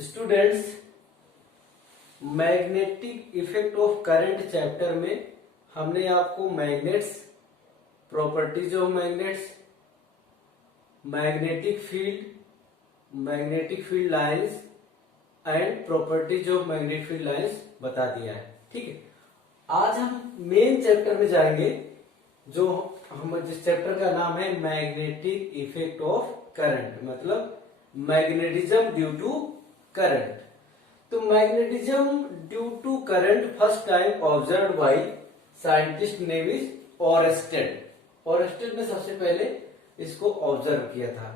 Students, magnetic effect of current chapter में हमने आपको magnets, properties of magnets, magnetic field lines and properties of magnetic field lines बता दिया है। ठीक है, आज हम मेन चैप्टर में जाएंगे जो जिस चैप्टर का नाम है मैग्नेटिक इफेक्ट ऑफ करंट, मतलब मैग्नेटिज्म ड्यू टू करंट। तो magnetism due to current first time observe by scientist name is Oersted. Oersted ने सबसे पहले इसको ऑब्जर्व किया था।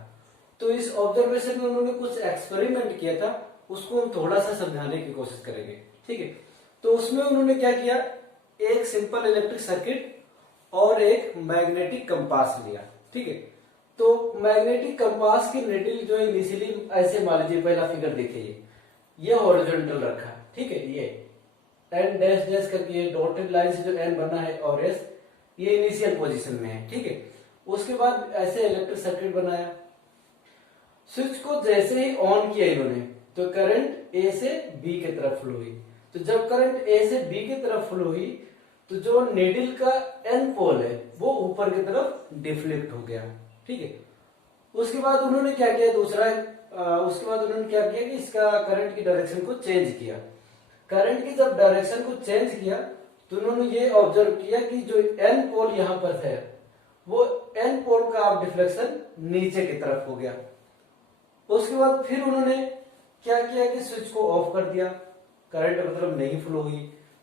तो इस ऑब्जर्वेशन में उन्होंने कुछ एक्सपेरिमेंट किया था, उसको हम थोड़ा सा समझाने की कोशिश करेंगे। ठीक है, तो उसमें उन्होंने क्या किया, एक सिंपल इलेक्ट्रिक सर्किट और एक मैग्नेटिक कंपास लिया। ठीक है, तो मैग्नेटिक कंपास की नीडल जो इनिशियली ऐसे मान लीजिए, पहला फिगर देखिए, ये हॉरिजॉन्टल रखा। ठीक है, ये एन डैश डैश करके ये डॉटेड लाइन से जो एन बना है और एस, ये इनिशियल पोजीशन में है। ठीक है, उसके बाद ऐसे इलेक्ट्रिक सर्किट बनाया। स्विच को जैसे ही ऑन किया इन्होंने, तो करंट ए से बी की तरफ फ्लो हुई। तो जब करंट ए से बी की तरफ फ्लो हुई, तो जो नीडल का एन पोल है वो ऊपर की तरफ डिफ्लेक्ट हो गया। ठीक है, उसके बाद उन्होंने क्या किया, उसके बाद उन्होंने क्या किया कि इसका करंट की डायरेक्शन को चेंज किया। करंट की जब डायरेक्शन को चेंज किया तो उन्होंने ये ऑब्जर्व किया कि जो एन पोल यहां पर है वो एन पोल का डिफ्लेक्शन नीचे की तरफ हो गया। उसके बाद फिर उन्होंने क्या किया कि स्विच को ऑफ कर दिया, करंट मतलब नहीं फ्लो हुई।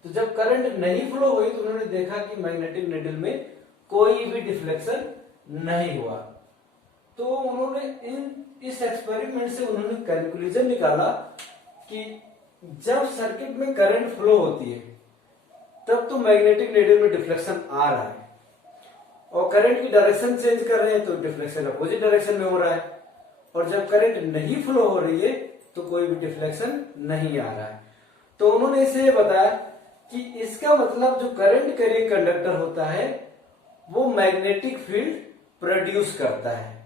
तो जब करंट नहीं फ्लो हुई तो उन्होंने देखा कि मैग्नेटिक नीडल में कोई भी डिफ्लेक्शन नहीं हुआ। तो उन्होंने इस एक्सपेरिमेंट से उन्होंने कंक्लूजन निकाला कि जब सर्किट में करंट फ्लो होती है तब तो मैग्नेटिक नीडल में डिफ्लेक्शन आ रहा है, और करंट की डायरेक्शन चेंज कर रहे हैं तो डिफ्लेक्शन अपोजिट डायरेक्शन में हो रहा है, और जब करंट नहीं फ्लो हो रही है तो कोई भी डिफ्लेक्शन नहीं आ रहा है। तो उन्होंने इसे बताया कि इसका मतलब जो करंट कैरिंग कंडक्टर होता है वो मैग्नेटिक फील्ड प्रोड्यूस करता है।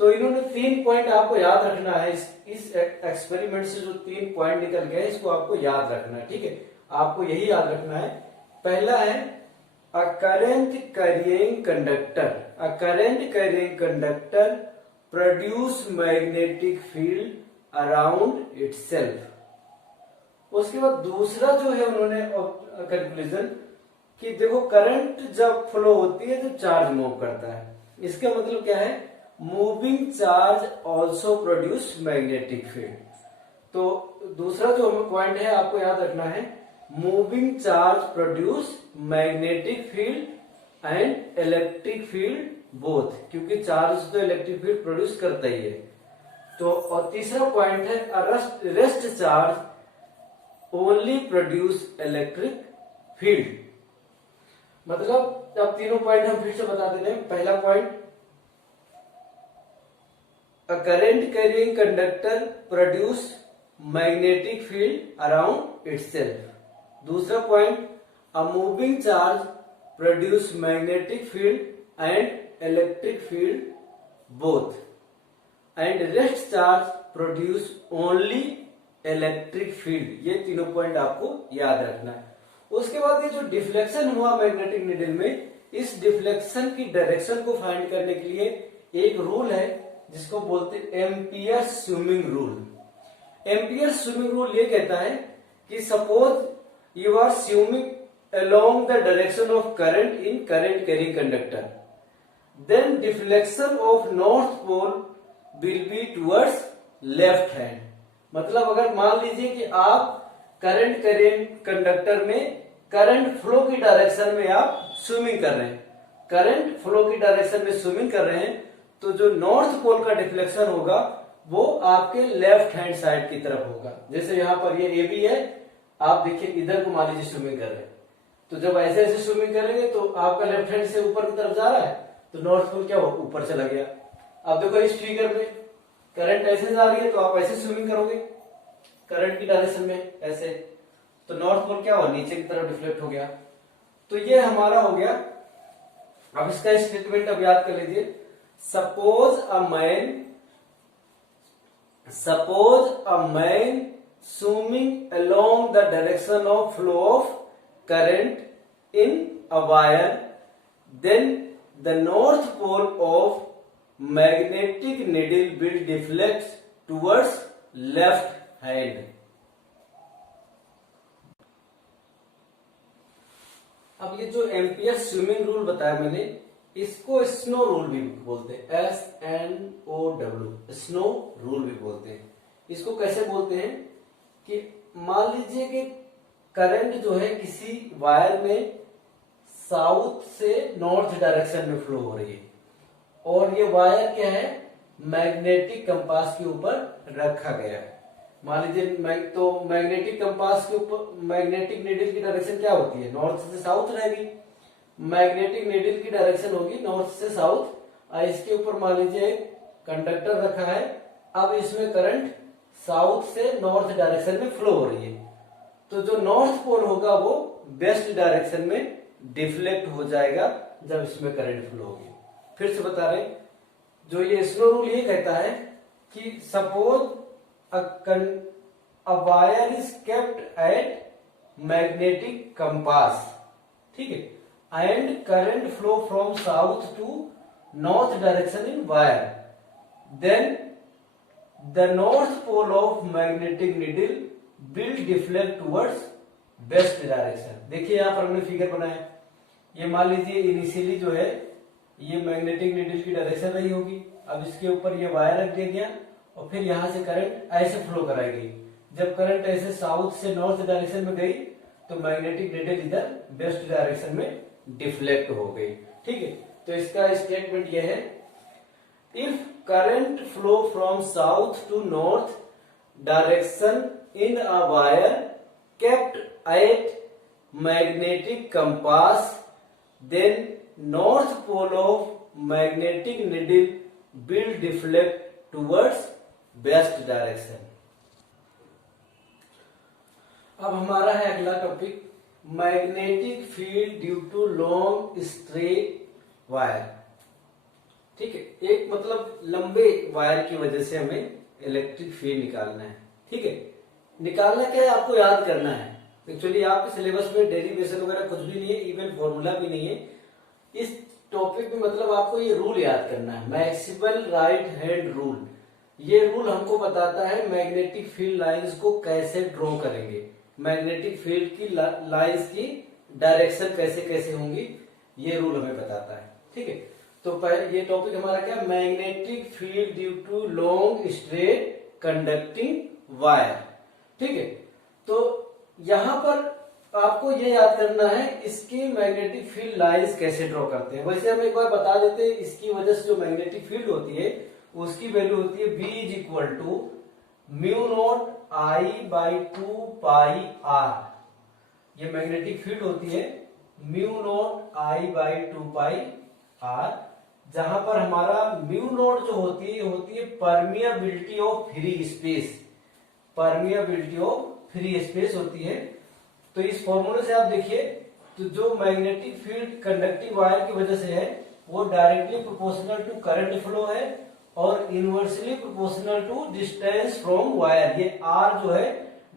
तो इन्होंने 3 पॉइंट आपको याद रखना है। इस एक्सपेरिमेंट से जो 3 पॉइंट निकल गए इसको आपको याद रखना है। ठीक है, आपको यही याद रखना है। पहला है अ current carrying conductor produce magnetic field around itself. उसके बाद दूसरा जो है उन्होंने कंक्लूजन कि देखो करंट जब फ्लो होती है तो चार्ज मूव करता है। इसका मतलब क्या है, moving charge also produce magnetic field. तो दूसरा जो हमें पॉइंट है आपको याद रखना है, moving charge produce magnetic field and electric field both, क्योंकि चार्ज तो इलेक्ट्रिक फील्ड प्रोड्यूस करता ही है। तो और तीसरा पॉइंट है rest charge only produce electric field. मतलब अब तीनों पॉइंट हम फिर से बता देते हैं। पहला point, a current carrying conductor produce magnetic field around itself. दूसरा point, a moving charge produce magnetic field and electric field both, and rest charge produce only electric field. ये तीनों पॉइंट आपको याद रखना है। उसके बाद ये जो डिफ्लेक्शन हुआ मैग्नेटिक नीडल में, इस डिफ्लेक्शन की डायरेक्शन को फाइंड करने के लिए एक रूल है जिसको बोलते हैं Ampere swimming rule. Ampere swimming rule ये कहता है कि suppose you are swimming along the direction of current in current carrying conductor, then deflection of north pole will be towards left hand. मतलब अगर मान लीजिए कि आप करंट कैरिंग कंडक्टर में करंट फ्लो की डायरेक्शन में आप स्विमिंग कर रहे हैं, करंट फ्लो की डायरेक्शन में स्विमिंग कर रहे हैं, तो जो नॉर्थ पोल का डिफ्लेक्शन होगा वो आपके लेफ्ट हैंड साइड की तरफ होगा। जैसे यहां पर ये ए बी है, आप देखिए इधर को मान लीजिए स्विमिंग कर रहे हैं, तो जब ऐसे ऐसे स्विमिंग करेंगे तो आपका लेफ्ट हैंड से ऊपर की तरफ जा रहा है, तो नॉर्थ पोल क्या हो, ऊपर चला गया। अब देखो इस फिगर में करंट ऐसे जा रही है तो आप ऐसे स्विमिंग करोगे करंट की डायरेक्शन में ऐसे, तो नॉर्थ पोल क्या हुआ, नीचे की तरफ डिफ्लेक्ट हो गया। तो ये हमारा हो गया। अब इसका स्टेटमेंट अब याद कर लीजिए, suppose a man suppose a man swimming along the direction of flow of current in a wire, then the north pole of magnetic needle will deflect towards left hand. अब ये जो एम्पियर स्विमिंग रूल बताया मैंने, इसको snow rule भी बोलते हैं, SNOW, snow rule भी बोलते हैं। इसको कैसे बोलते हैं कि मान लीजिए कि करंट जो है किसी वायर में साउथ से नॉर्थ डायरेक्शन में फ्लो हो रही है, और ये वायर क्या है, मैग्नेटिक कंपास के ऊपर रखा गया है। मान लीजिए तो मैग्नेटिक कंपास के ऊपर मैग्नेटिक नीडल की डायरेक्शन क्या होती है, नॉर्थ से साउथ रहेगी। मैग्नेटिक नीडल की डायरेक्शन होगी नॉर्थ से साउथ। इसके ऊपर मान लीजिए कंडक्टर रखा है, अब इसमें करंट साउथ से नॉर्थ डायरेक्शन में फ्लो हो रही है, तो जो नॉर्थ पोल होगा वो वेस्ट डायरेक्शन में डिफ्लेक्ट हो जाएगा जब इसमें करंट फ्लो होगी। फिर से बता रहे, जो ये स्नो रूल ये कहता है कि suppose a wire is kept at magnetic compass, ठीक है, and current flow from south to north direction in wire, then the north pole of magnetic needle will deflect towards west direction। देखिए यहां पर हमने फिगर बनाया, ये मान लीजिए इनिशियली जो है ये मैग्नेटिक नीडल की डायरेक्शन रही होगी, अब इसके ऊपर ये वायर रख दिया गया और फिर यहां से करंट ऐसे फ्लो कराई गई। जब करंट ऐसे साउथ से नॉर्थ डायरेक्शन में गई तो मैग्नेटिक नीडल इधर वेस्ट डायरेक्शन में डिफ्लेक्ट हो गई, ठीक है। तो इसका स्टेटमेंट यह है, if current flow from south to north direction in a wire kept at magnetic compass, then north pole of magnetic needle will deflect towards west direction. अब हमारा है अगला topic, magnetic field due to long straight wire, ठीक है। एक मतलब लंबे wire की वजह से हमें इलेक्ट्रिक फील्ड निकालना है, ठीक है। निकालना क्या है, आपको याद करना है। एक्चुअली आपके सिलेबस में डेरिवेशन वगैरह कुछ भी नहीं है, इवन फॉर्मूला भी नहीं है। इस टॉपिक में मतलब आपको ये रूल याद करना है, मैक्सवेल राइट हैंड रूल। ये रूल हमको बताता है मैग्नेटिक फील्ड लाइंस को कैसे ड्रॉ करेंगे, मैग्नेटिक फील्ड की लाइंस की डायरेक्शन कैसे कैसे होंगी, ये रूल हमें बताता है, ठीक है। तो ये टॉपिक हमारा क्या, magnetic field due to long straight conducting wire, ठीक है। तो यहां पर आपको ये याद करना है इसकी मैग्नेटिक फील्ड लाइंस कैसे ड्रॉ करते हैं। वैसे हम एक बार बता देते हैं, इसकी वजह से जो मैग्नेटिक फील्ड होती है उसकी वैल्यू होती है B is equal to mu naught I by 2 pi R। ये मैग्नेटिक फील्ड होती है mu naught I by 2 pi R, जहां पर हमारा म्यू नॉट जो होती है permeability of free space, permeability of free space होती है। तो इस फॉर्मूले से आप देखिए, तो जो मैग्नेटिक फील्ड कंडक्टिंग वायर की वजह से है वो directly proportional to current flow है और inversely proportional to distance from wire. ये R जो है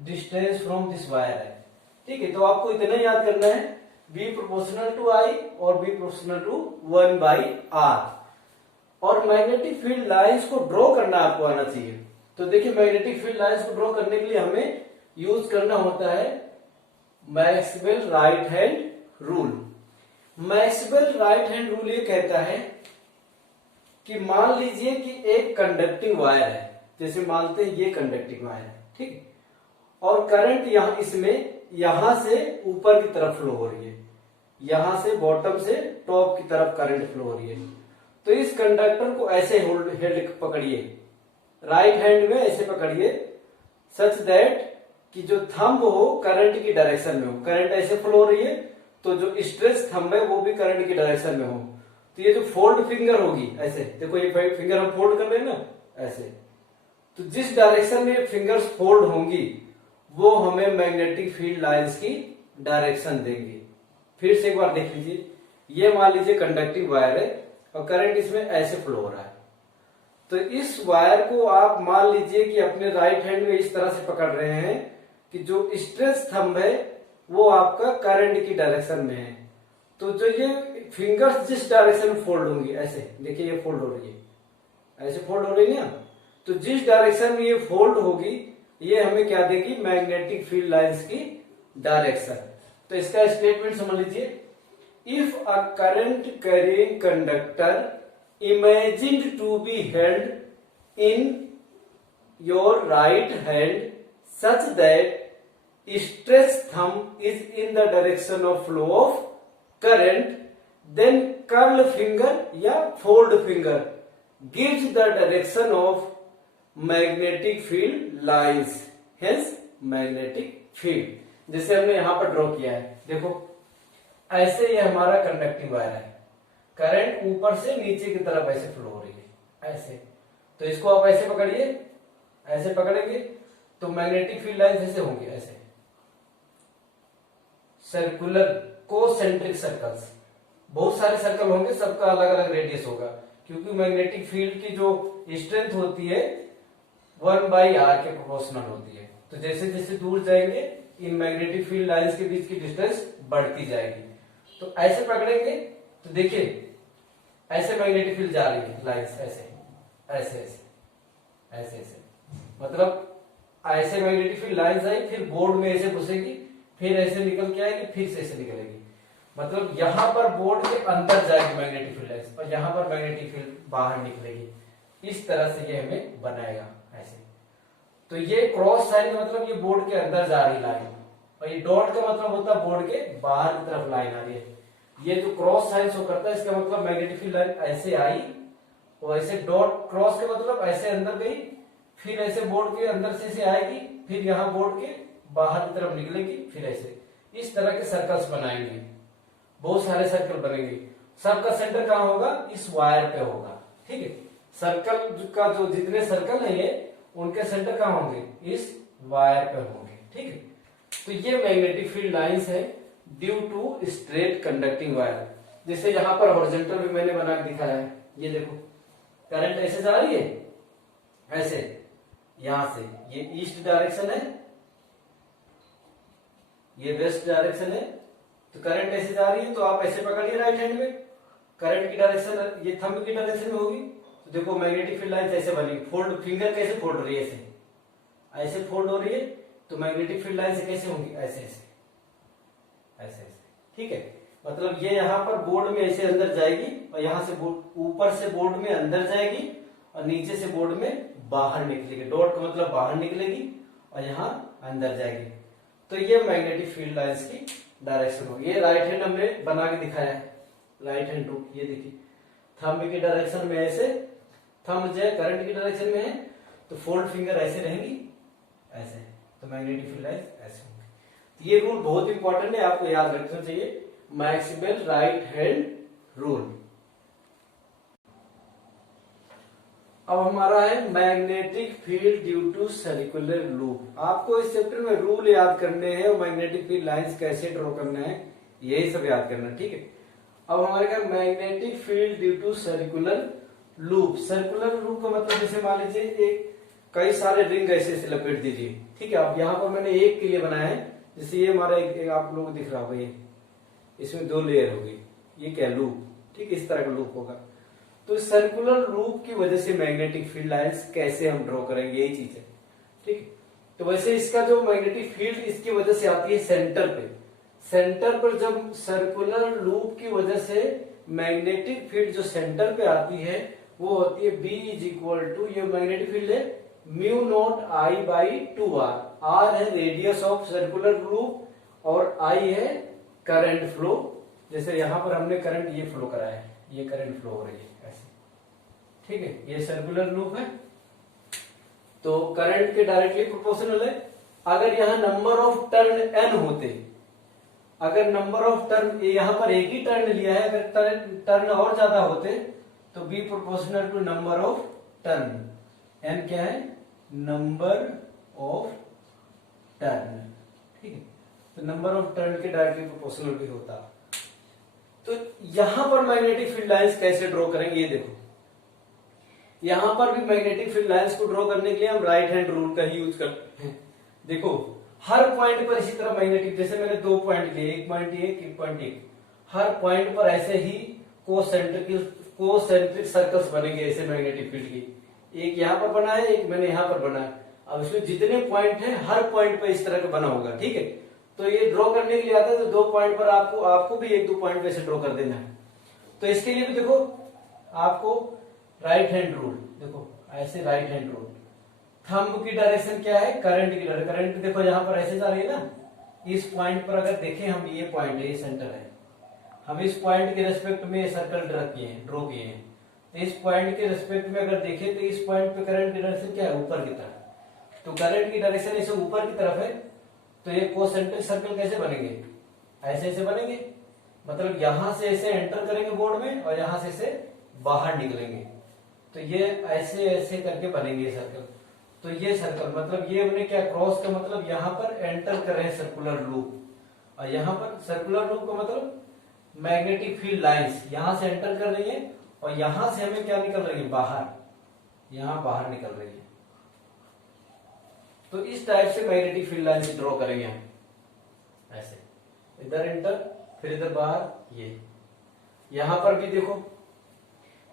डिस्टेंस फ्रॉम दिस वायर है, ठीक है। तो आपको इतना याद करना है, B प्रोपोर्शनल टू I और B proportional to 1 by R। और मैग्नेटिक फील्ड लाइंस को ड्रॉ करना आपको आना चाहिए। तो देखिए मैग्नेटिक फील्ड लाइंस को ड्रॉ करने के लिए हमें यूज करना होता है Maxwell right hand rule. Maxwell right hand rule ये कहता है कि मान लीजिए कि एक कंडक्टिंग वायर है, जैसे मानते हैं ये कंडक्टिंग वायर है, ठीक, और करंट यहां इसमें यहां से ऊपर की तरफ फ्लो हो रही है, यहां से बॉटम से टॉप की तरफ करंट फ्लो हो रही है। तो इस कंडक्टर को ऐसे हेल्ड पकड़िए, राइट हैंड में ऐसे पकड़िए सच दैट कि जो थंब हो करंट की डायरेक्शन में हो, करंट ऐसे फ्लो हो रही है तो जो स्ट्रेच थंब है वो भी करंट की डायरेक्शन में हो। तो ये जो फोल्ड फिंगर होगी ऐसे, देखो ये फिंगर हम फोल्ड कर रहे हैं ना ऐसे, तो जिस डायरेक्शन में फिंगर्स फोल्ड होंगी वो हमें मैग्नेटिक फील्ड लाइंस की डायरेक्शन देंगी। फिर से एक बार देख लीजिए, ये मान लीजिए कंडक्टिंग वायर है और करंट इसमें ऐसे फ्लो हो रहा है, तो इस वायर को आप मान लीजिए कि अपने राइट हैंड में इस तरह से पकड़ रहे हैं कि जो स्ट्रेच थंब है वो आपका करंट की डायरेक्शन में है। तो जो ये फिंगर्स जिस डायरेक्शन में फोल्ड होंगी, ऐसे देखिए ये फोल्ड हो रही है, ऐसे फोल्ड हो रही है ना, तो जिस डायरेक्शन में ये फोल्ड होगी ये हमें क्या देगी, मैग्नेटिक फील्ड लाइंस की डायरेक्शन। तो इसका स्टेटमेंट समझ लीजिए, if a current carrying conductor imagined to be held in your right hand such that stretch thumb is in the direction of flow of current, then curl finger या fold finger gives the direction of magnetic field lines, hence magnetic field। जैसे हमने यहां पर draw किया है, देखो ऐसे ये हमारा कंडक्टिंग वायर है, करंट ऊपर से नीचे की तरफ ऐसे फ्लो हो रही है ऐसे। तो इसको आप ऐसे पकड़िए, ऐसे पकड़ेंगे तो मैग्नेटिक फील्ड लाइंस ऐसे होंगे, ऐसे सर्कुलर कोसेंट्रिक सर्कल्स, बहुत सारे सर्कल होंगे, सबका अलग अलग रेडियस होगा, क्योंकि मैग्नेटिक फील्ड की जो स्ट्रेंथ होती है 1/r के प्रोपोर्शनल होती है। तो जैसे जैसे दूर जाएंगे इन मैग्नेटिक फील्ड लाइंस के बीच की डिस्टेंस बढ़ती जाएगी। तो ऐसे पकड़ेंगे तो देखिए ऐसे मैग्नेटिक फील्ड जा रही है लाइंस, ऐसे ऐसे ऐसे ऐसे ऐसे, मतलब ऐसे मैग्नेटिक फील्ड लाइंस आई, फिर बोर्ड में ऐसे घुसेगी, फिर ऐसे निकल के आएगी, फिर से ऐसे निकलेगी, मतलब यहां पर बोर्ड के अंदर जाएगी मैग्नेटिक फील्ड लाइंस और यहां पर मैग्नेटिक फील्ड बाहर निकलेगी। इस तरह से ये हमें बनाएगा ऐसे। तो ये क्रॉस साइन का मतलब ये बोर्ड के अंदर जा रही लाइन, और ये डॉट का मतलब होता है बोर्ड के बाहर की तरफ लाइन आ रही है। ये जो क्रॉस साइन शो करता है इसका मतलब मैग्नेटिक फील्ड लाइन ऐसे आई और ऐसे डॉट क्रॉस के मतलब ऐसे अंदर गई, फिर ऐसे बोर्ड के अंदर से ऐसे आएगी, फिर यहाँ बोर्ड के बाहर की तरफ निकलेगी, फिर ऐसे। इस तरह के सर्कल्स बनाएंगे, बहुत सारे सर्कल बनेंगे। सबका सेंटर कहाँ होगा, इस वायर पे होगा, ठीक है। सर्कल का जो जितने सर्कल है ये उनके सेंटर कहाँ होंगे, इस वायर पे होंगे, ठीक है। तो ये मैग्नेटिक फील्ड लाइंस है due to straight conducting wire. जैसे यहाँ पर हॉरिजॉन्टल भी मैंने बना के दिखाया है, ये देखो करंट ऐसे जा रही है, ऐसे यहां से ये ईस्ट डायरेक्शन है, ये वेस्ट डायरेक्शन है, तो करंट ऐसे जा रही है, तो आप ऐसे पकड़िए राइट हैंड में, करंट की डायरेक्शन ये थंब की डायरेक्शन में होगी। तो देखो मैग्नेटिक फील्ड लाइन ऐसे बनी, फोल्ड फिंगर कैसे फोल्ड हो रही है, ऐसे ऐसे फोल्ड हो रही है, तो मैग्नेटिक फील्ड लाइन से कैसे होंगी, ऐसे ऐसे ऐसे ऐसे, ठीक है। मतलब ये यहाँ पर बोर्ड में ऐसे अंदर जाएगी और यहाँ से ऊपर से बोर्ड में अंदर जाएगी और नीचे से बोर्ड में बाहर निकलेगी, डॉट का मतलब बाहर निकलेगी और यहाँ अंदर जाएगी। तो ये मैग्नेटिक फील्ड लाइंस की डायरेक्शन होगी। ये राइट हैंड हमने बना के दिखाया है, राइट हैंड रूल, ये देखिए थंब की डायरेक्शन में ऐसे, थंब जो है करंट की डायरेक्शन में है, तो फोल्ड फिंगर ऐसे रहेंगी ऐसे, तो मैग्नेटिक फील्ड लाइंस ऐसे होंगी। तो ये रूल बहुत इंपॉर्टेंट है, आपको याद रखना चाहिए, मैक्सवेल राइट हैंड रूल। अब हमारा है magnetic field due to circular loop. आपको इस चैप्टर में रूल याद करने हैं और मैग्नेटिक फील्ड लाइंस कैसे ड्रॉ करना है यही सब याद करना, ठीक है। अब हमारे क्या, magnetic field due to circular loop. Circular loop का मतलब जैसे मान लीजिए एक कई सारे रिंग ऐसे ऐसे लपेट दीजिए, ठीक है। अब यहाँ पर मैंने एक के लिए बनाया है, जैसे ये हमारा एक आप लोगों को दिख रहा होगा, ये इसमें 2 लेयर होगी, ये क्या लूप, ठीक है, इस तरह का लूप होगा। तो सर्कुलर लूप की वजह से मैग्नेटिक फील्ड लाइंस कैसे हम ड्रॉ करेंगे, यही चीज है, ठीक है। तो वैसे इसका जो मैग्नेटिक फील्ड इसकी वजह से आती है सेंटर पे, सेंटर पर जब सर्कुलर लूप की वजह से मैग्नेटिक फील्ड जो सेंटर पे आती है वो होती है B इज इक्वल टू, ये मैग्नेटिक फील्ड है mu naught I by 2R। R है रेडियस ऑफ सर्कुलर लूप और I है करंट फ्लो। जैसे यहां पर हमने करंट ये फ्लो कराया है, ये करंट फ्लो हो रही है ऐसे, ठीक है, ये सर्कुलर लूप है, तो करंट के डायरेक्टली प्रोपोर्शनल है। अगर यहां नंबर ऑफ टर्न n होते, अगर नंबर ऑफ टर्न, यहां पर एक ही टर्न लिया है, अगर टर्न और ज्यादा होते तो B proportional to number of turn. n क्या है, नंबर ऑफ टर्न, ठीक है, तो नंबर ऑफ टर्न के डायरेक्टली प्रोपोर्शनल भी होता। तो यहां पर मैग्नेटिक फील्ड लाइंस कैसे ड्रॉ करेंगे, ये देखो यहाँ पर भी मैग्नेटिक फील्ड लाइंस को ड्रॉ करने के लिए हम राइट हैंड रूल का ही यूज करते हैं। देखो हर पॉइंट पर इसी तरह मैग्नेटिक, जैसे मैंने 2 पॉइंट लिए, 1.1 हर पॉइंट पर ऐसे ही कोसेंट्रिक सर्कल्स बनेंगे ऐसे मैग्नेटिक फील्ड की। एक यहाँ पर बना है, एक मैंने यहाँ पर बना है। अब इसमें जितने पॉइंट हैं हर पॉइंट पर इस तरह का बना होगा, ठीक है। तो ये ड्रॉ करने के लिए आता है तो 2 पॉइंट पर आपको भी 1-2 पॉइंट पे ऐसे ड्रॉ कर देना है। तो इसके लिए भी देखो आपको राइट हैंड रूल, देखो ऐसे राइट हैंड रूल। थंब की डायरेक्शन क्या है, करंट की डायरेक्शन। करंट देखो यहाँ पर ऐसे जा रही है ना, इस पॉइंट पर अगर देखें हम, ये पॉइंट है, ये सेंटर है, हम इस पॉइंट के रेस्पेक्ट में सर्कल ड्रॉ किए हैं। तो इस पॉइंट के रेस्पेक्ट में अगर देखें तो इस पॉइंट पे करंट की डायरेक्शन क्या है, ऊपर की तरफ। तो करंट की डायरेक्शन इसे ऊपर की तरफ है, तो ये कोसेंट्रिक सर्कल कैसे बनेंगे, ऐसे ऐसे बनेंगे। मतलब यहां से ऐसे एंटर करेंगे बोर्ड में और यहां से ऐसे बाहर निकलेंगे, तो ये ऐसे ऐसे करके बनेंगे सर्कल। तो ये सर्कल मतलब ये हमने क्या, क्रॉस का मतलब यहाँ पर एंटर कर रहे हैं सर्कुलर लूप, और यहाँ पर सर्कुलर लूप का मतलब मैग्नेटिक फील्ड लाइंस यहां से एंटर कर रही है और यहां से हमें क्या निकल रही है, बाहर, यहां बाहर निकल रही है। तो इस टाइप से मैग्नेटिक फील्ड लाइंस ड्रॉ करेंगे हम, ऐसे इधर एंटर फिर इधर बाहर। ये यहां पर भी देखो,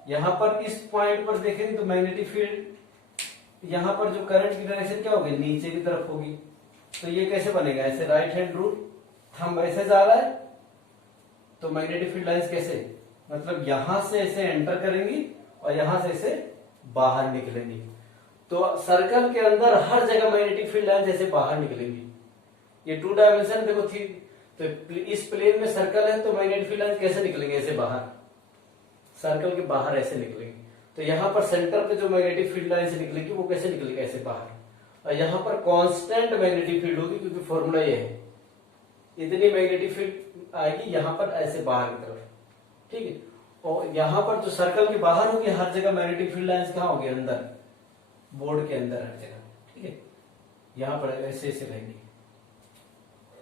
यहां पर इस पॉइंट पर देखें तो मैग्नेटिक फील्ड, यहां पर जो करंट की डायरेक्शन क्या होगी, नीचे की तरफ होगी। तो ये कैसे बनेगा, ऐसे राइट हैंड रूल, थंब ऐसे जा रहा है तो मैग्नेटिक फील्ड लाइंस कैसे, मतलब यहां से ऐसे एंटर करेंगी और यहां से ऐसे बाहर निकलेंगी। तो सर्कल के अंदर हर जगह मैग्नेटिक फील्ड लाइंस ऐसे बाहर निकलेंगी। ये 2 डायमेंशन देखो थी, तो इस प्लेन में सर्कल है तो मैग्नेटिक फील्ड लाइंस कैसे निकलेंगे, ऐसे बाहर, सर्कल के बाहर ऐसे निकलेंगे। तो यहाँ पर सेंटर पे जो मैग्नेटिक फील्ड लाइंस निकलेगी वो कैसे निकलेगी, ऐसे बाहर। और यहाँ पर कांस्टेंट मैग्नेटिक फील्ड होगी, क्योंकि फॉर्मूला ये है, इतनी मैग्नेटिक फील्ड आएगी यहाँ पर ऐसे बाहर की तरफ, ठीक है। और यहाँ पर जो सर्कल के बाहर होगी हर जगह मैग्नेटिक फील्ड लाइंस कहाँ होगी, अंदर, बोर्ड के अंदर हर जगह, ठीक है। यहाँ पर ऐसे ऐसे रहेंगी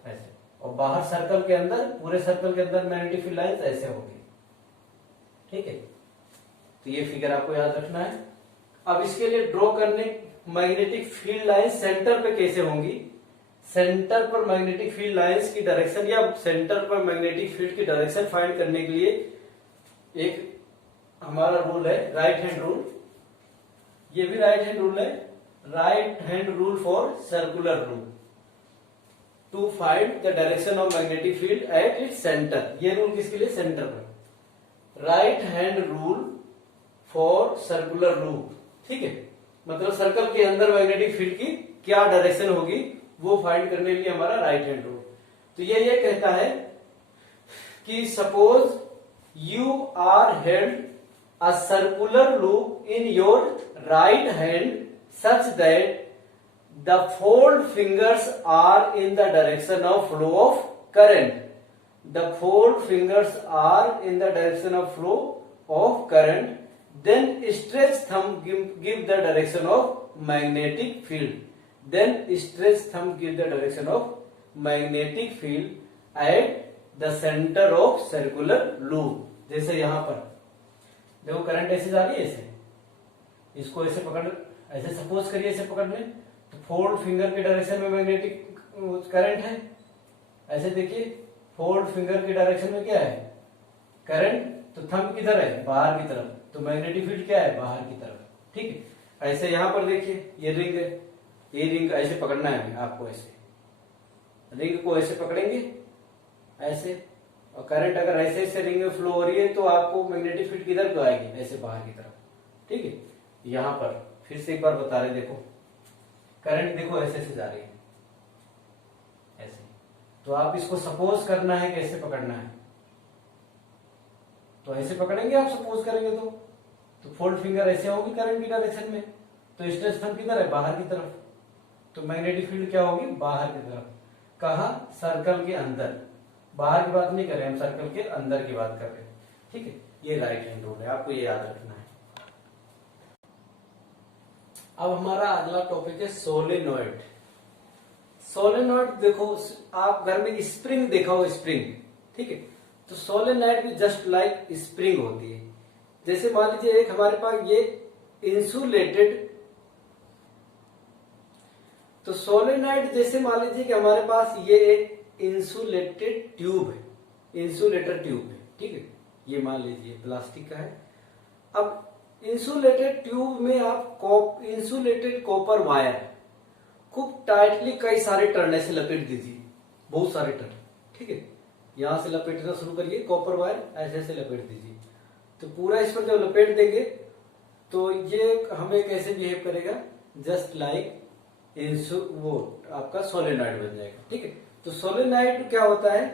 ऐसे, और बाहर सर्कल के अंदर, पूरे सर्कल के अंदर मैग्नेटिक फील्ड लाइंस ऐसे होगी, ठीक है। तो ये फिगर आपको याद रखना है। अब इसके लिए ड्रॉ करने मैग्नेटिक फील्ड लाइंस सेंटर पे कैसे होंगी, सेंटर पर मैग्नेटिक फील्ड लाइंस की डायरेक्शन या सेंटर पर मैग्नेटिक फील्ड की डायरेक्शन फाइंड करने के लिए एक हमारा रूल है राइट हैंड रूल। ये भी राइट हैंड रूल है, right hand rule for circular rule to find the direction of magnetic field at its centre. ये रूल किसके लिए, सेंटर पर। Right hand rule for circular loop, ठीक है, मतलब सर्कल के अंदर मैग्नेटिक फील्ड की क्या डायरेक्शन होगी वो फाइंड करने के लिए हमारा राइट हैंड रूल। तो ये कहता है कि suppose you are held a circular loop in your right hand such that the 4 fingers are in the direction of flow of current. The 4 fingers are in the direction of flow of current. Then stretch thumb give the direction of magnetic field. Then stretch thumb give the direction of magnetic field at the center of circular loop. जैसे यहाँ पर देखो current ऐसे जा रही है, ऐसे इसको ऐसे पकड़, ऐसे सपोज करिए ऐसे पकड़ लें तो 4 फिंगर की डायरेक्शन में मैग्नेटिक करंट है। ऐसे देखिए 4 फिंगर की डायरेक्शन में क्या है, करंट, तो थंब किधर है, बाहर की तरफ, तो मैग्नेटिक फील्ड क्या है, बाहर की तरफ, ठीक है। ऐसे यहां पर देखिए ये रिंग है, ये रिंग ऐसे पकड़ना है आपको, ऐसे रिंग को ऐसे पकड़ेंगे ऐसे, और करंट अगर ऐसे ऐसे रिंग में फ्लो हो रही है तो आपको मैग्नेटिक फील्ड किधर को आएगी, ऐसे बाहर की तरफ, ठीक है। यहां पर फिर से एक बार बता रहे, देखो करंट देखो ऐसे ऐसे जा रही है ऐसे, तो आप इसको सपोज करना है कैसे पकड़ना है, तो ऐसे पकड़ेंगे आप, सपोज करेंगे तो 4 फिंगर ऐसे होगी करंट की डायरेक्शन में, तो स्ट्रेच थंब किधर है, बाहर की तरफ, तो मैग्नेटिक फील्ड क्या होगी, बाहर की तरफ। कहा, सर्कल के अंदर, बाहर की बात नहीं कर रहे हम, सर्कल के अंदर की बात कर रहे हैं, ठीक है। ये राइट हैंड रूल है, आपको ये याद रखना है। अब हमारा अगला टॉपिक है सोलेनॉइड। सोलेनॉइड देखो, आप घर में स्प्रिंग देखा हो, स्प्रिंग, ठीक है, तो सोलेनॉइड भी जस्ट लाइक स्प्रिंग होती है। जैसे मान लीजिए एक हमारे पास ये इंसुलेटेड, तो सोलेनॉइड जैसे मान लीजिए कि हमारे पास ये एक इंसुलेटेड ट्यूब है, इंसुलेटर ट्यूब है, ठीक है, ये मान लीजिए प्लास्टिक का है। अब इंसुलेटेड ट्यूब में आप इंसुलेटेड कॉपर वायर खूब टाइटली कई सारे टर्न से लपेट दीजिए, बहुत सारे टर्न, ठीक है, यहां से लपेटना शुरू करिए, कॉपर वायर ऐसे ऐसे लपेट दीजिए। तो पूरा इस पर जब लपेट देंगे तो ये हमें कैसे बिहेव करेगा, जस्ट लाइक वो आपका सोलेनॉइड बन जाएगा, ठीक है। तो सोलेनॉइड क्या होता है,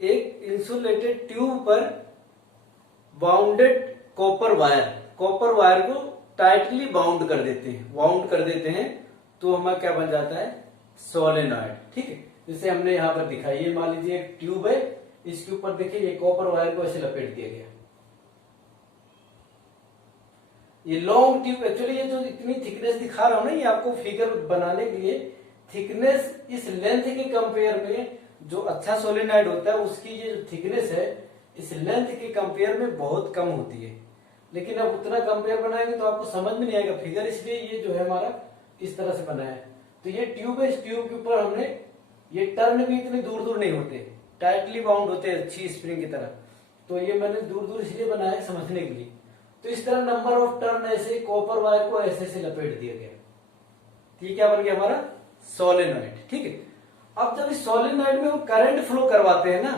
एक इंसुलेटेड ट्यूब पर बाउंडेड कॉपर वायर को टाइटली बाउंड कर देते हैं, तो हमारा क्या बन जाता है, सोलेनॉइड, ठीक है। जैसे हमने यहाँ पर दिखाई, ये मान लीजिए एक ट्यूब है, इसके ऊपर देखिए ये कॉपर वायर को ऐसे लपेट दिया गया, ये लॉन्ग ट्यूब, एक्चुअली ये जो इतनी थिकनेस दिखा रहा हूं ना, ये आपको फिगर बनाने के लिए, थिकनेस इस लेंथ के कंपेयर में जो अच्छा सोलेनॉइड होता है उसकी ये जो थिकनेस है इस लेंथ के कंपेयर में बहुत कम होती है, लेकिन अब उतना कंपेयर बनाएंगे तो आपको समझ में नहीं आएगा फिगर, इसलिए ये जो है हमारा इस तरह से बना है। तो ये ट्यूब है, इस ट्यूब के ऊपर हमने ये टर्न भी इतने दूर दूर नहीं होते, टाइटली बाउंड होते हैं अच्छी स्प्रिंग की तरह, तो ये मैंने दूर दूर इसलिए बनाया है समझने के लिए। तो इस तरह नंबर ऑफ टर्न ऐसे कॉपर वायर को ऐसे ऐसे लपेट दिया गया, ये क्या बन गया हमारा सोलेनॉइड, ठीक है। अब जब इस सोलेनॉइड में हम करंट फ्लो करवाते हैं ना,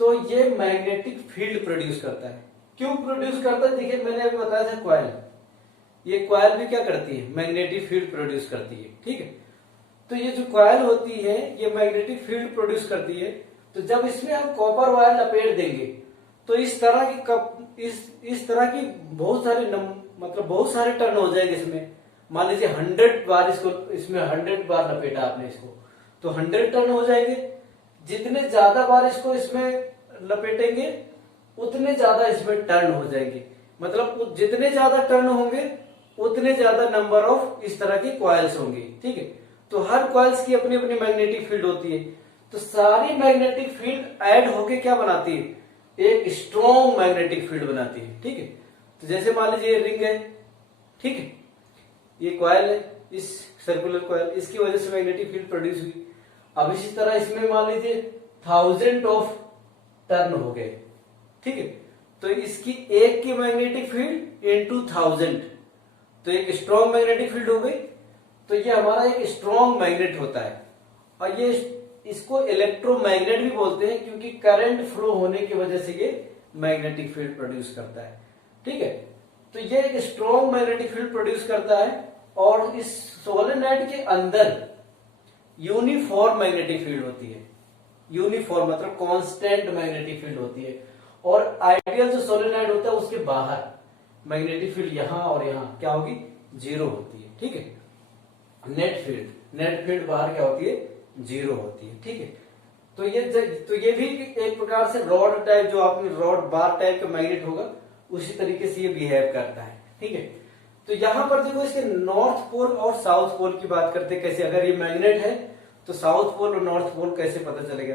तो ये मैग्नेटिक फील्ड प्रोड्यूस करता है। क्यों प्रोड्यूस करता है, देखिए मैंने अभी बताया था कॉइल, ये कॉइल भी क्या करती है, मैग्नेटिक फील्ड प्रोड्यूस करती है, ठीक है। तो ये जो कॉइल होती है ये मैग्नेटिक फील्ड प्रोड्यूस करती है, तो जब इसमें हम कॉपर वायर लपेट देंगे तो इस तरह की बहुत सारे मतलब बहुत सारे टर्न हो जाएंगे इसमें। मान लीजिए 100 बार इसमें 100 बार लपेटा आपने इसको, तो 100 टर्न हो जाएंगे। जितने ज्यादा बार इसको इसमें लपेटेंगे उतने ज्यादा इसमें टर्न हो जाएंगे, मतलब जितने ज्यादा टर्न होंगे उतने ज्यादा नंबर ऑफ इस तरह की कॉइल्स होंगी, ठीक है। तो हर कॉइल्स की अपनी अपनी मैग्नेटिक फील्ड होती है, तो सारी मैग्नेटिक फील्ड ऐड होके क्या बनाती है, एक स्ट्रॉन्ग मैग्नेटिक फील्ड बनाती है, ठीक है। तो जैसे मान लीजिए रिंग है, ठीक है, ये कॉइल है, इस सर्कुलर कॉइल, इसकी वजह से मैग्नेटिक फील्ड प्रोड्यूस हुई। अब इसी तरह इसमें मान लीजिए 1000 ऑफ टर्न हो गए, ठीक है, तो इसकी एक की मैग्नेटिक फील्ड इनटू 1000, तो एक स्ट्रॉन्ग मैग्नेटिक फील्ड हो गई। तो ये हमारा एक स्ट्रॉन्ग मैग्नेट होता है, और ये इसको इलेक्ट्रोमैग्नेट भी बोलते हैं, क्योंकि करंट फ्लो होने की वजह से ये मैग्नेटिक फील्ड प्रोड्यूस करता है, ठीक है। तो ये एक स्ट्रॉन्ग मैग्नेटिक फील्ड प्रोड्यूस करता है, और इस सोलेनॉइड के अंदर यूनिफॉर्म मैग्नेटिक फील्ड होती है, यूनिफॉर्म मतलब कांस्टेंट मैग्नेटिक फील्ड होती है। और आइडियल जो सोलेनॉइड होता है उसके बाहर मैग्नेटिक फील्ड यहां और यहां क्या होगी, 0 होती है, ठीक है। नेट फील्ड बाहर क्या होती है, 0 होती है, ठीक है। तो ये भी एक प्रकार से रॉड टाइप, जो आपने रॉड बार टाइप का मैग्नेट होगा उसी तरीके से ये बिहेव करता है, ठीक है। तो यहां पर देखो इसके नॉर्थ पोल और साउथ पोल की बात करते हैं, कैसे, अगर ये मैग्नेट है तो साउथ पोल और नॉर्थ पोल कैसे पता चलेगा।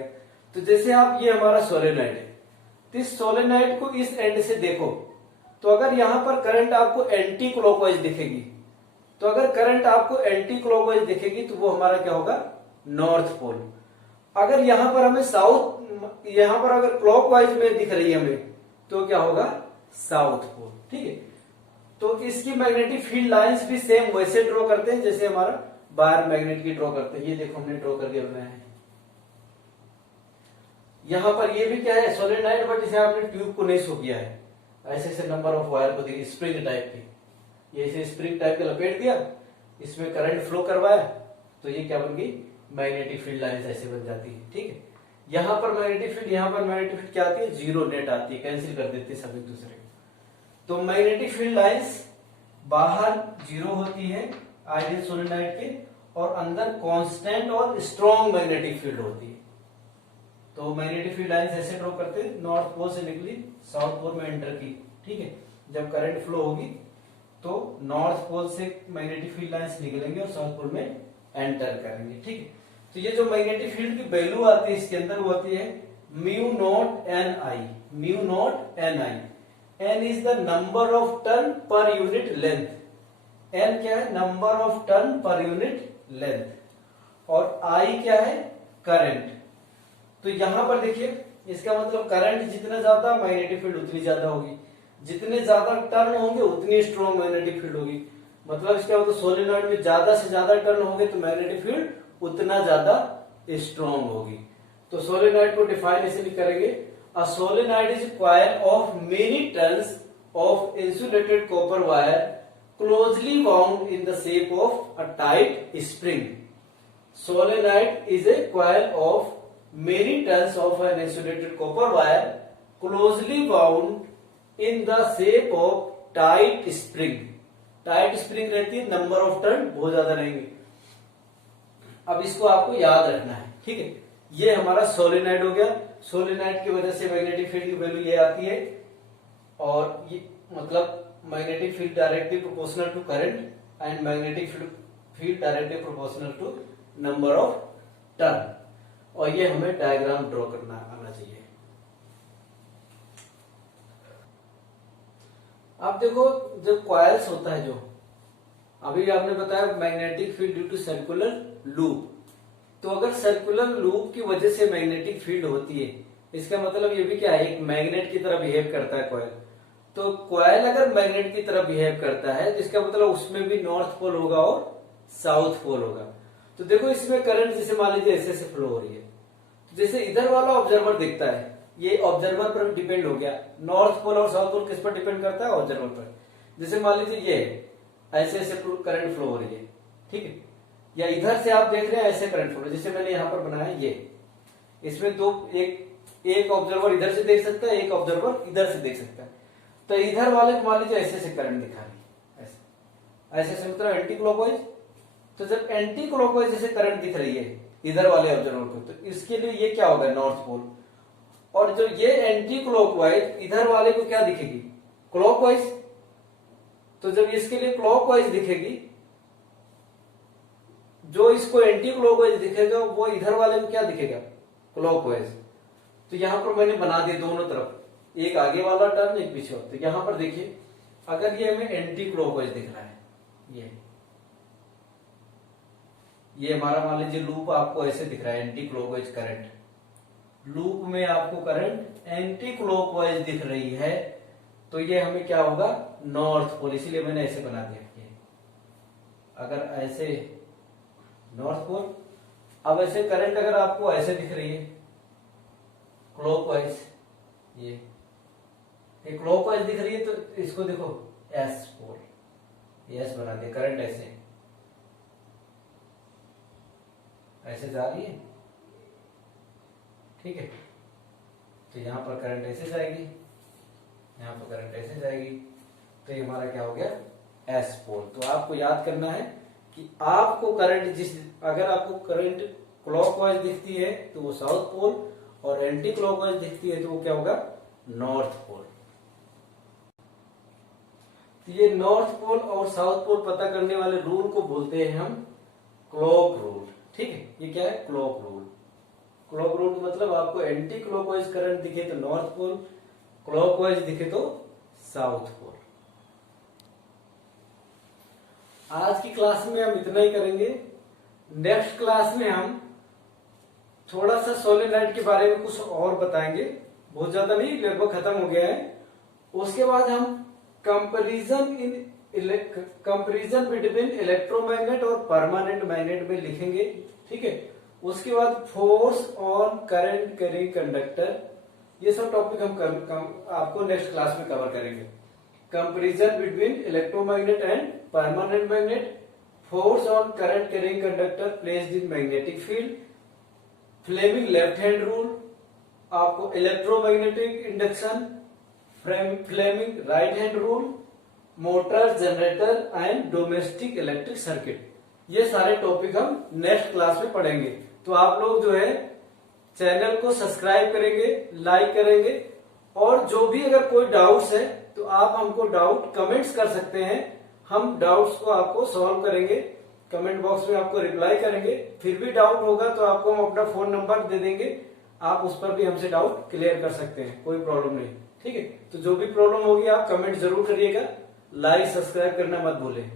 तो जैसे आप, ये हमारा सोलेनॉइड है, तो इस सोलेनॉइड को इस एंड से देखो, तो अगर यहां पर करंट आपको एंटी क्लॉकवाइज दिखेगी, तो अगर करंट आपको एंटी क्लॉकवाइज दिखेगी तो वो हमारा क्या होगा, नॉर्थ पोल। अगर यहां पर हमें यहां पर अगर क्लॉकवाइज में दिख रही है हमें, तो क्या होगा, साउथ पोल, ठीक है। तो इसकी मैग्नेटिक फील्ड लाइंस भी सेम वैसे ड्रॉ करते हैं जैसे हमारा बायर मैग्नेट की ड्रॉ करते हैं। ये देखो हमने ड्रॉ करके बनाया है। यहां पर ये भी क्या है, सोलेनॉइड, बट इसे आपने ट्यूब को नहीं शो किया है, ऐसे ऐसे नंबर ऑफ वायर को देखिए, स्प्रिंग टाइप की, ये ऐसे स्प्रिंग टाइप का लपेट दिया, इसमें करंट फ्लो करवाया, तो ये क्या बन गई, मैग्नेटिक फील्ड लाइंस ऐसे बन जाती है, ठीक है। यहां पर मैग्नेटिक फील्ड, यहां पर मैग्नेटिक फील्ड क्या आती है, 0 नेट आती है, कैंसिल कर देते हैं सब एक दूसरे को। तो मैग्नेटिक फील्ड लाइंस बाहर 0 होती है आइडियल सोलेनॉइड के, और अंदर कांस्टेंट और स्ट्रॉन्ग मैग्नेटिक फील्ड होती है। तो मैग्नेटिक फील्ड लाइंस ऐसे ड्रॉ करते हैं, नॉर्थ पोल से निकली, साउथ पोल में एंटर की, ठीक है। जब करंट फ्लो होगी तो नॉर्थ पोल से मैग्नेटिक फील्ड लाइंस निकलेंगे और साउथ पोल में एंटर करेंगे, ठीक है। तो ये जो मैग्नेटिक फील्ड की वैल्यू आती है इसके अंदर, वो होती है mu naught N I, mu naught N I. N is the number of turn per unit length, N क्या है, number of turn per unit length, और आई क्या है, करंट। तो यहां पर देखिए इसका मतलब करंट जितना ज्यादा मैग्नेटिक फील्ड उतनी ज्यादा होगी, जितने ज्यादा टर्न होंगे उतनी स्ट्रॉन्ग मैग्नेटिक फील्ड होगी। मतलब इसका मतलब सोलेनॉइड में ज्यादा से ज्यादा टर्न होंगे तो मैग्नेटिक फील्ड उतना ज्यादा स्ट्रॉन्ग होगी। तो सोलेनॉइड को डिफाइन ऐसे भी करेंगे, a solenoid is coil of many turns of insulated copper wire closely bound in the shape of a tight spring. Solenoid is a coil of many turns of an insulated copper wire closely bound in the shape of tight spring. Tight spring रहती है, number of turn बहुत ज्यादा रहेंगे। अब इसको आपको याद रखना है, ठीक है। ये हमारा सोलेनॉइड हो गया। सोलेनॉइड की वजह से मैग्नेटिक फील्ड की वैल्यू ये आती है, और ये मतलब magnetic field directly proportional to current and magnetic field directly proportional to number of turn. और ये हमें डायग्राम ड्रॉ करना आना चाहिए। आप देखो जब कॉइल्स होता है, जो अभी आपने बताया magnetic field due to circular loop, तो अगर सर्कुलर लूप की वजह से मैग्नेटिक फील्ड होती है, इसका मतलब ये भी क्या है, एक मैग्नेट की तरह बिहेव करता है कॉइल। तो कॉइल अगर मैग्नेट की तरह बिहेव करता है तो इसका मतलब उसमें भी नॉर्थ पोल होगा और साउथ पोल होगा। तो देखो इसमें करंट जैसे मान लीजिए ऐसे ऐसे फ्लो हो रही है, तो जैसे इधर वाला ऑब्जर्वर दिखता है, ये ऑब्जर्वर पर डिपेंड हो गया। नॉर्थ पोल और साउथ पोल किस पर डिपेंड करता है, ऑब्जर्वर पर। जैसे मान लीजिए ये ऐसे ऐसे करंट फ्लो हो रही है, ठीक है, या इधर से आप देख रहे हैं ऐसे करंट फ्लो, जैसे मैंने यहाँ पर बनाया ये, इसमें दो एक ऑब्जर्वर इधर से देख सकता है, एक ऑब्जर्वर इधर से देख सकता है। तो इधर वाले को मान लीजिए ऐसे ऐसे करंट दिखा रही है, ऐसे ऐसे मतलब एंटी क्लॉकवाइज। तो जब एंटी क्लॉकवाइज जैसे करंट दिख रही है इधर वाले ऑब्जर्वर को, तो इसके लिए ये क्या होगा, नॉर्थ पोल। और जो ये एंटी क्लॉकवाइज इधर वाले को क्या दिखेगी, क्लॉकवाइज। तो जब इसके लिए क्लॉकवाइज दिखेगी, जो इसको एंटी क्लॉकवाइज दिखेगा वो इधर वाले को क्या दिखेगा, क्लॉकवाइज। तो यहां पर मैंने बना दिया दोनों तरफ, एक आगे वाला टर्न एक पीछे। तो यहां पर देखिए अगर ये हमें एंटी क्लॉकवाइज दिख रहा है, ये हमारा मान लीजिए लूप आपको ऐसे दिख रहा है, एंटी क्लॉकवाइज करंट, लूप में आपको करंट एंटी क्लॉकवाइज दिख रही है, तो ये हमें क्या होगा, नॉर्थ पोल। इसीलिए मैंने ऐसे बना दिया ये, अगर ऐसे नॉर्थ पोल। अब ऐसे करंट अगर आपको ऐसे दिख रही है क्लॉकवाइज, ये क्लॉकवाइज दिख रही है, तो इसको देखो एस पोल, एस बना दिया। करंट ऐसे जा रही है, ठीक है। तो यहां पर करंट ऐसे जाएगी, यहां पर करंट ऐसे जाएगी, तो ये हमारा क्या हो गया, एस पोल। तो आपको याद करना है कि आपको करंट अगर आपको करंट क्लॉकवाइज दिखती है तो वो साउथ पोल, और एंटी क्लॉकवाइज दिखती है तो वो क्या होगा, नॉर्थ पोल। तो ये नॉर्थ पोल और साउथ पोल पता करने वाले रूल को बोलते हैं हम क्लॉक रूल, ठीक है। ये क्या है, क्लॉक रूल। क्लॉक रूल मतलब आपको एंटी क्लॉकवाइज करंट दिखे तो नॉर्थ पोल, क्लॉकवाइज दिखे तो साउथ पोल। आज की क्लास में हम इतना ही करेंगे। नेक्स्ट क्लास में हम थोड़ा सा सोलेनॉइड के बारे में कुछ और बताएंगे, बहुत ज्यादा नहीं, लगभग खत्म हो गया है। उसके बाद हम कंपैरिजन बिटवीन इलेक्ट्रोमैग्नेट और परमानेंट मैग्नेट में लिखेंगे, ठीक है। उसके बाद force on current carrying conductor, ये सब टॉपिक हम आपको नेक्स्ट क्लास में कवर करेंगे। Comparison between electromagnet and permanent magnet, force on current carrying conductor placed in magnetic field, Fleming left hand rule, आपको electromagnetic induction, Fleming right hand rule, motor, generator and domestic electric circuit. ये सारे topic हम next class में पढ़ेंगे। तो आप लोग जो है चैनल को सब्सक्राइब करेंगे, लाइक करेंगे, और जो भी अगर कोई डाउट्स है तो आप हमको डाउट कमेंट्स कर सकते हैं। हम डाउट्स को आपको सॉल्व करेंगे, कमेंट बॉक्स में आपको रिप्लाई करेंगे। फिर भी डाउट होगा तो आपको हम अपना फोन नंबर दे देंगे, आप उस पर भी हमसे डाउट क्लियर कर सकते हैं, कोई प्रॉब्लम नहीं, ठीक है। तो जो भी प्रॉब्लम होगी आप कमेंट जरूर करिएगा, लाइक सब्सक्राइब करना मत भूलें।